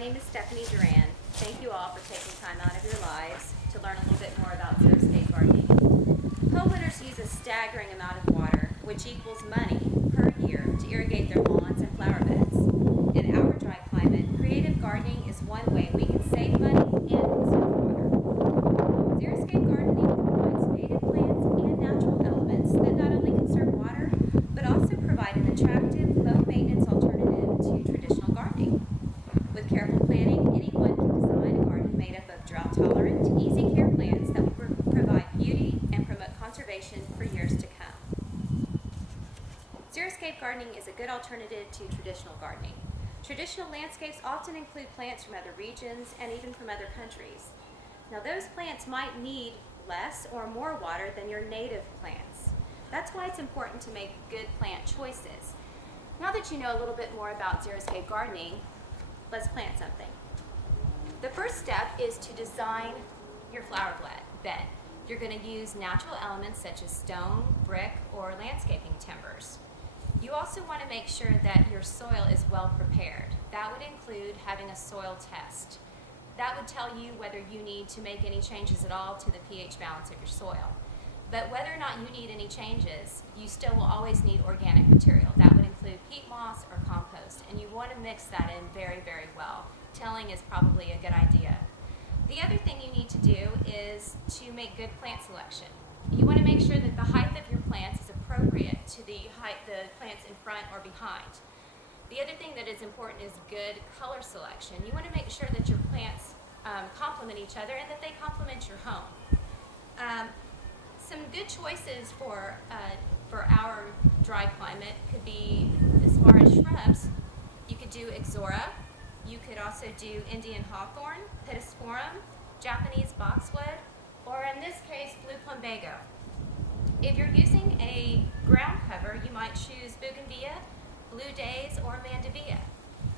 name is Duran. Thank you all for taking time out of your lives to learn a little bit more about xeriscape gardening. Homeowners use a staggering amount of water, which equals money per year, to irrigate their lawns and flower beds. In our dry climate, creative gardening is one way we can save money and conserve water. Xeriscape gardening combines native plants and natural elements that not only conserve water, but also provide an attractive, low-maintenance alternative to traditional gardening. With careful planning, anyone can design a garden made up of drought-tolerant, easy-care plants that will provide beauty and promote conservation for years to come. Xeriscape gardening is a good alternative to traditional gardening. Traditional landscapes often include plants from other regions and even from other countries. Now, those plants might need less or more water than your native plants. That's why it's important to make good plant choices. Now that you know a little bit more about xeriscape gardening, let's plant something. The first step is to design your flower bed. You're going to use natural elements such as stone, brick, or landscaping timbers. You also want to make sure that your soil is well prepared. That would include having a soil test. That would tell you whether you need to make any changes at all to the pH balance of your soil. But whether or not you need any changes, you still will always need organic material. That would include peat moss or compost, and you want to mix that in very, very well. Tilling is probably a good idea. The other thing you need to do is to make good plant selection. You want to make sure that the height of your plants is appropriate to the plants in front or behind. The other thing that is important is good color selection. You want to make sure that your plants complement each other and that they complement your home. Some good choices for our dry climate could be, as far as shrubs, you could do Ixora. You could also do Indian hawthorn, pittosporum, Japanese boxwood, or in this case, blue plumbago. If you're using a ground cover, you might choose bougainvillea, blue days, or mandevilla.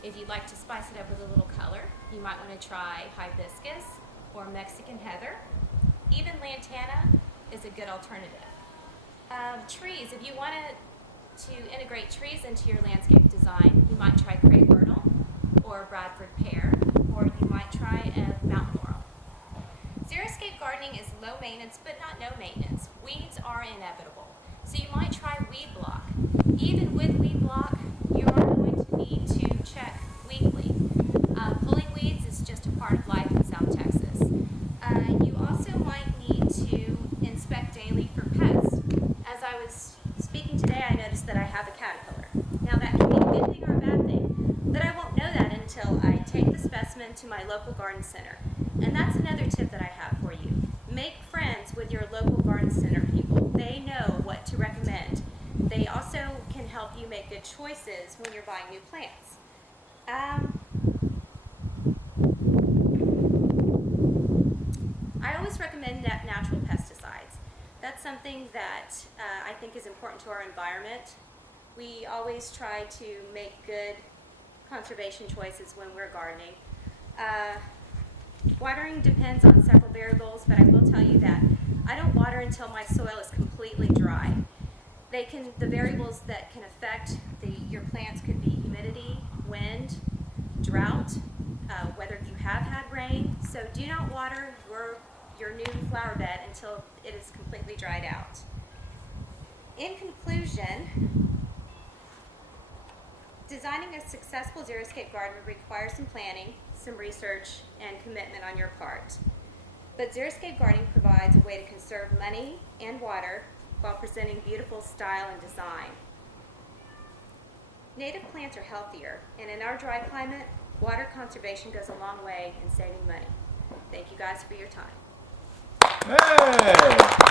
If you'd like to spice it up with a little color, you might want to try hibiscus or Mexican heather. Even lantana is a good alternative. Trees, if you wanted to integrate trees into your landscape design, you might try crepe myrtle or Bradford pear, or you might try a mountain laurel. Xeriscape gardening is low maintenance, but not no maintenance. Weeds are inevitable, so you might try weed block. Even with weed block, you are going to need to check weekly. Pulling weeds is just a part of life in South Texas. You also might need to inspect daily for pests. As I was speaking today, I noticed that I have a caterpillar. Now, that can be a good thing or a bad thing, but I won't know that until I take the specimen to my local garden center. And that's another tip that I have for you. Make friends with your local garden center people. They know what to recommend. They also can help you make good choices when you're buying new plants. I always recommend natural pesticides. That's something that I think is important to our environment. We always try to make good conservation choices when we're gardening. Watering depends on several variables, but I will tell you that I don't water until my soil is completely dry. The variables that can affect your plants could be humidity, wind, drought, whether you have had rain. So do not water your new flower bed until it is completely dried out. In conclusion, designing a successful xeriscape garden requires some planning, some research, and commitment on your part. But xeriscape gardening provides a way to conserve money and water while presenting beautiful style and design. Native plants are healthier, and in our dry climate, water conservation goes a long way in saving money. Thank you guys for your time. Hey!